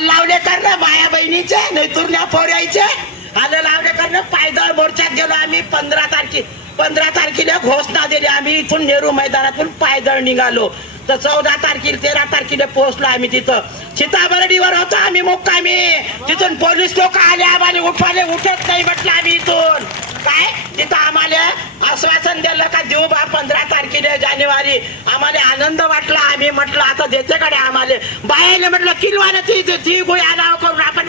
हल लावले करणं माया बहिणीचे नैतुर्ण्या पोरायचे आलं लावले करणं पायदळ मोर्चात गेलो आम्ही पंधरा तारखे. पंधरा तारखेला घोषणा दिली आम्ही इथून नेहरू मैदानातून पायदळ निघालो. तर चौदा तारखेला तेरा तारखेला पोहोचलो आम्ही तिथं. सीताबर्डीवर होतो आम्ही मुक्कामी. तिथून पोलीस लोक आले आम्हाला उठवाले उठत नाही म्हटलं आम्ही इथून. काय? तिथं आम्हाला आश्वासन दिलं का देऊ बा पंधरा तारखेला जानेवारी. आम्हाला आनंद वाटला आम्ही म्हटलं आता देते कडे आम्हाला. बाहेर म्हटलं किलवानं ती ती गोळी आणावं करून आपण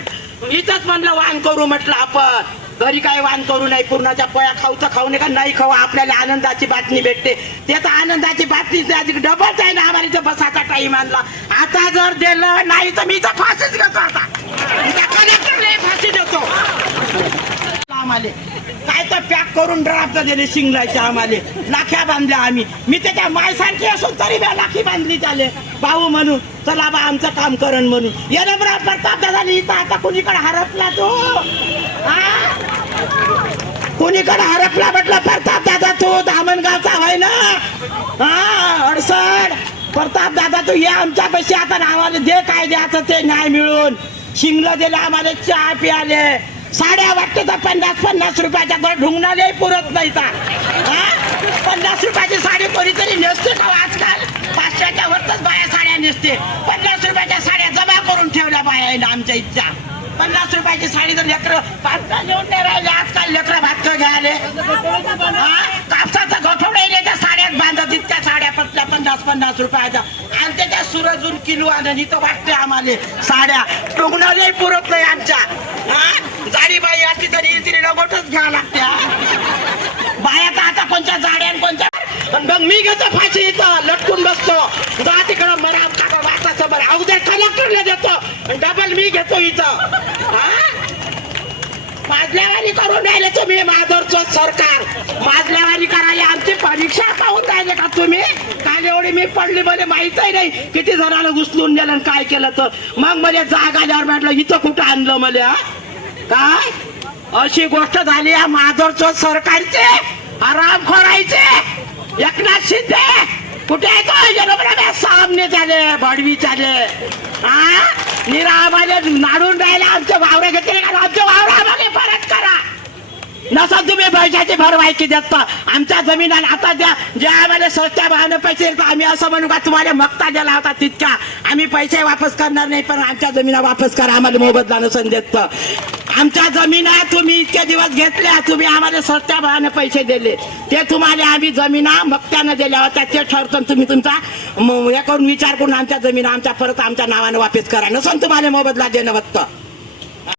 इथंच म्हणलं वान करू म्हटलं आपण. घरी काय वान करू नाही पूर्णाच्या पया खाऊ तर खाऊ नये का नाही खाऊ? आपल्याला आनंदाची बातमी भेटते. ते तर आनंदाची बातमी डबलच आहे ना आम्हाला इथं बसाचा टाइम आणला. आता जर दिलं नाही तर मी तर फाशीच घेतो आता. कलेक्टरला फाशी देतो. आम्हाला. तर पॅक करून ड्राफ्ट दिले शिंगलाचे आम्हाला. लाख्या बांधल्या आम्ही. मी त्याच्या मायसारखी असून तरी मी लाखी बांधली त्याले. भाऊ म्हणून चला बा आमचं काम करण म्हणून. येणं बरोबर प्रताप झाली इथं आता कुणीकडे हरपला तो? कोणीकडे हरपला म्हटलं प्रताप दादा तू? धामणगावचा होय ना? हा अडसड. प्रताप दादा तू ये आमच्या पैसे आता आम्हाला दे काय द्यायचं ते नाही मिळून. शिंगलं दिलं आम्हाला चहा प्याले. साड्या वाटते तर पन्नास पन्नास रुपयाच्या वर ढुंगणालाही पुरत नाही तर हा? पन्नास रुपयाची साडी कोणीतरी नेसते का हो आजकाल? पाचशेच्या वरच बाया साड्या नेसते. पन्नास रुपयाच्या साड्या जमा करून ठेवल्या बाया आमच्या इथच्या. पन्नास रुपयाची साडी तर लेकर पाच नेऊन नाही राहिले आजकाल लेकर भात घ्यायले. हा? कापसाचा गोठवडा येईल त्या साड्यात बांधत इतक्या साड्या पटल्या पन्नास पन्नास रुपयाच्या. आणि त्याच्या सुरजून किलो आणि तर वाटते आम्हाला साड्या. टोंगणारे पुरत नाही आमच्या. हा? जाडीबाई असली तरी तिने लगोटच घ्यावं लागते बाया तर आता कोणत्या जाड्या कोणत्या आणि मग मी घेतो फाशी इथं लटकून बसतो. जा तिकडं मरा काका वाचा समोर अगोदर कलेक्टरला देतो. डबल मी घेतो इथं. हा? माजल्यावारी करून राहिले तुम्ही माधवचं सरकार. माजल्यावारी करायला आमची परीक्षा पाहून राहिले का तुम्ही? मी पडली मला माहितही नाही. किती जणांना घुसलून गेलं काय केलं तर. मग मला जाग आल्यावर म्हटलं इथं कुठं आणलं मला? काय? अशी गोष्ट झाली या माधवचं सरकारचे आराम खोरायचे एकनाथ शिंदे. कुठे आहे जनप्रभा सामने झाले भडवी झाले. हा निरा आम्हाला नाडून राहिले आमच्या वावऱ्या घेतले आमच्या वावरा आम्हाला परत नसा तुम्ही पैशाची भरवायची की देत आमच्या जमिनात आता द्या जे आम्हाला स्वतः भावने पैसे देतात, आम्ही असं म्हणू का तुम्हाला मक्ता दिला होता तितका. आम्ही पैसे वापस करणार नाही पण आमच्या जमिना वापस करा आम्हाला मोबदला नसून देत आमच्या जमिना तुम्ही इतके दिवस घेतल्या तुम्ही आम्हाला सस्त्या भावाने पैसे दिले. ते तुम्हाला आम्ही जमिना मक्त्यानं दिल्या होत्या. ते ठरतं तुम्ही तुमचा हे करून विचार करून आमच्या जमिना आमच्या परत आमच्या नावानं वापस करा. नसून तुम्हाला मोबदला देणं होतं.